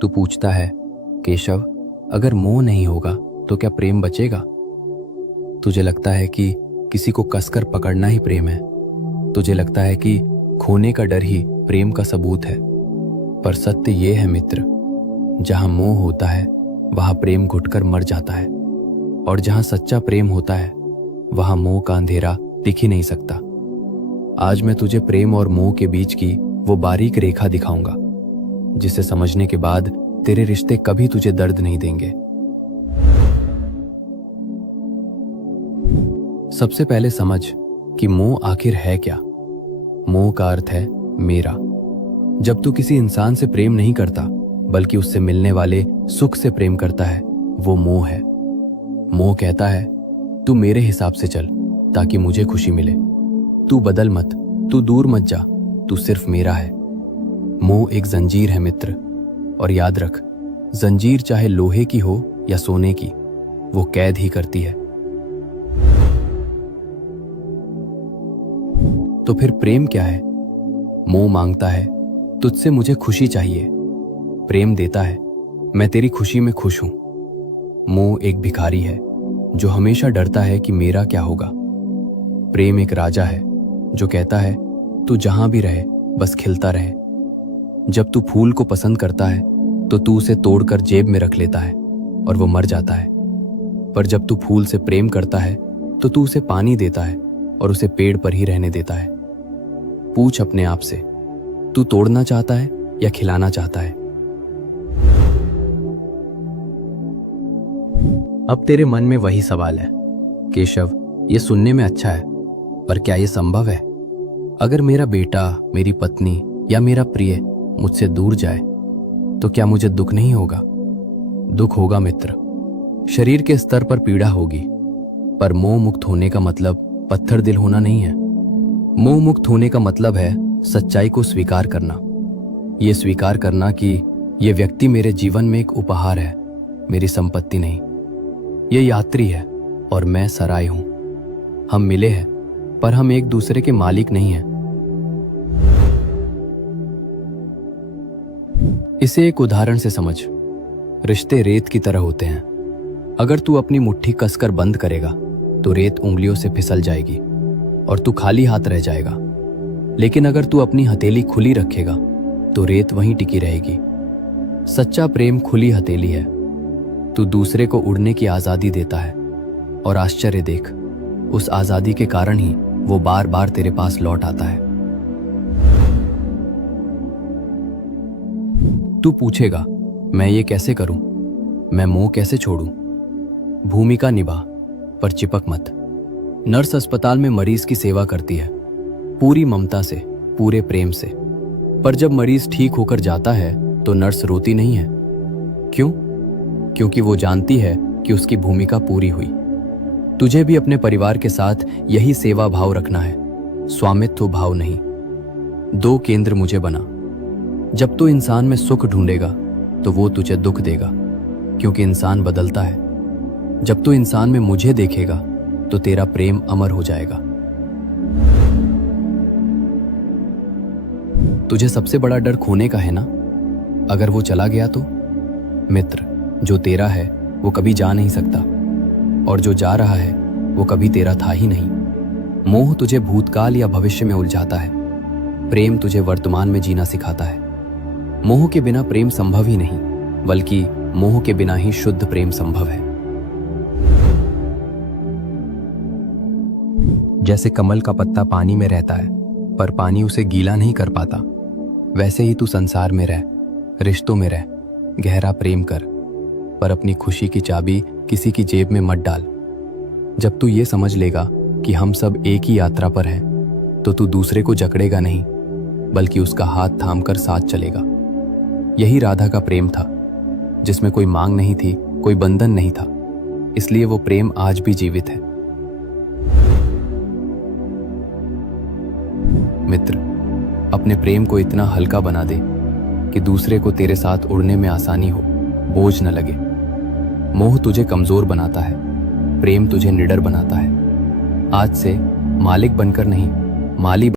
तू पूछता है, केशव, अगर मोह नहीं होगा तो क्या प्रेम बचेगा? तुझे लगता है कि किसी को कसकर पकड़ना ही प्रेम है। तुझे लगता है कि खोने का डर ही प्रेम का सबूत है। पर सत्य ये है मित्र, जहां मोह होता है वहां प्रेम घुटकर मर जाता है, और जहां सच्चा प्रेम होता है वहां मोह का अंधेरा दिख ही नहीं सकता। आज मैं तुझे प्रेम और मोह के बीच की वो बारीक रेखा दिखाऊंगा जिसे समझने के बाद तेरे रिश्ते कभी तुझे दर्द नहीं देंगे। सबसे पहले समझ कि मोह आखिर है क्या। मोह का अर्थ है मेरा। जब तू किसी इंसान से प्रेम नहीं करता बल्कि उससे मिलने वाले सुख से प्रेम करता है, वो मोह है। मोह कहता है, तू मेरे हिसाब से चल ताकि मुझे खुशी मिले। तू बदल मत, तू दूर मत जा, तू सिर्फ मेरा है। मोह एक जंजीर है मित्र, और याद रख, जंजीर चाहे लोहे की हो या सोने की, वो कैद ही करती है। तो फिर प्रेम क्या है? मोह मांगता है, तुझसे मुझे खुशी चाहिए। प्रेम देता है, मैं तेरी खुशी में खुश हूं। मोह एक भिखारी है जो हमेशा डरता है कि मेरा क्या होगा। प्रेम एक राजा है जो कहता है, तू जहां भी रहे बस खिलता रहे। जब तू फूल को पसंद करता है तो तू उसे तोड़कर जेब में रख लेता है और वो मर जाता है। पर जब तू फूल से प्रेम करता है तो तू उसे पानी देता है और उसे पेड़ पर ही रहने देता है। पूछ अपने आप से, तू तोड़ना चाहता है या खिलाना चाहता है? अब तेरे मन में वही सवाल है, केशव, ये सुनने में अच्छा है, पर क्या ये संभव है? अगर मेरा बेटा, मेरी पत्नी या मेरा प्रिय मुझसे दूर जाए तो क्या मुझे दुख नहीं होगा? दुख होगा मित्र, शरीर के स्तर पर पीड़ा होगी, पर मोह मुक्त होने का मतलब पत्थर दिल होना नहीं है। मोह मुक्त होने का मतलब है सच्चाई को स्वीकार करना। ये स्वीकार करना कि ये व्यक्ति मेरे जीवन में एक उपहार है, मेरी संपत्ति नहीं। ये यात्री है और मैं सराय हूं। हम मिले हैं पर हम एक दूसरे के मालिक नहीं हैं। इसे एक उदाहरण से समझ। रिश्ते रेत की तरह होते हैं। अगर तू अपनी मुट्ठी कसकर बंद करेगा तो रेत उंगलियों से फिसल जाएगी और तू खाली हाथ रह जाएगा। लेकिन अगर तू अपनी हथेली खुली रखेगा तो रेत वहीं टिकी रहेगी। सच्चा प्रेम खुली हथेली है। तू दूसरे को उड़ने की आजादी देता है, और आश्चर्य देख, उस आजादी के कारण ही वो बार बार तेरे पास लौट आता है। तू पूछेगा, मैं ये कैसे करूं? मैं मोह कैसे छोड़ूं? भूमिका निभा, पर चिपक मत। नर्स अस्पताल में मरीज की सेवा करती है, पूरी ममता से, पूरे प्रेम से। पर जब मरीज ठीक होकर जाता है तो नर्स रोती नहीं है। क्यों? क्योंकि वो जानती है कि उसकी भूमिका पूरी हुई। तुझे भी अपने परिवार के साथ यही सेवा भाव रखना है, स्वामित्व भाव नहीं। दो केंद्र मुझे बना। जब तू इंसान में सुख ढूंढेगा तो वो तुझे दुख देगा, क्योंकि इंसान बदलता है। जब तू इंसान में मुझे देखेगा तो तेरा प्रेम अमर हो जाएगा। तुझे सबसे बड़ा डर खोने का है ना? अगर वो चला गया तो? मित्र, जो तेरा है वो कभी जा नहीं सकता, और जो जा रहा है वो कभी तेरा था ही नहीं। मोह तुझे भूतकाल या भविष्य में उलझाता है, प्रेम तुझे वर्तमान में जीना सिखाता है। मोह के बिना प्रेम संभव ही नहीं, बल्कि मोह के बिना ही शुद्ध प्रेम संभव है। जैसे कमल का पत्ता पानी में रहता है पर पानी उसे गीला नहीं कर पाता, वैसे ही तू संसार में रह, रिश्तों में रह, गहरा प्रेम कर, पर अपनी खुशी की चाबी किसी की जेब में मत डाल। जब तू ये समझ लेगा कि हम सब एक ही यात्रा पर हैं, तो तू दूसरे को जकड़ेगा नहीं, बल्कि उसका हाथ थामकर साथ चलेगा। यही राधा का प्रेम था, जिसमें कोई मांग नहीं थी, कोई बंधन नहीं था, इसलिए वो प्रेम आज भी जीवित है। मित्र, अपने प्रेम को इतना हल्का बना दे कि दूसरे को तेरे साथ उड़ने में आसानी हो, बोझ न लगे। मोह तुझे कमजोर बनाता है, प्रेम तुझे निडर बनाता है। आज से मालिक बनकर नहीं, माली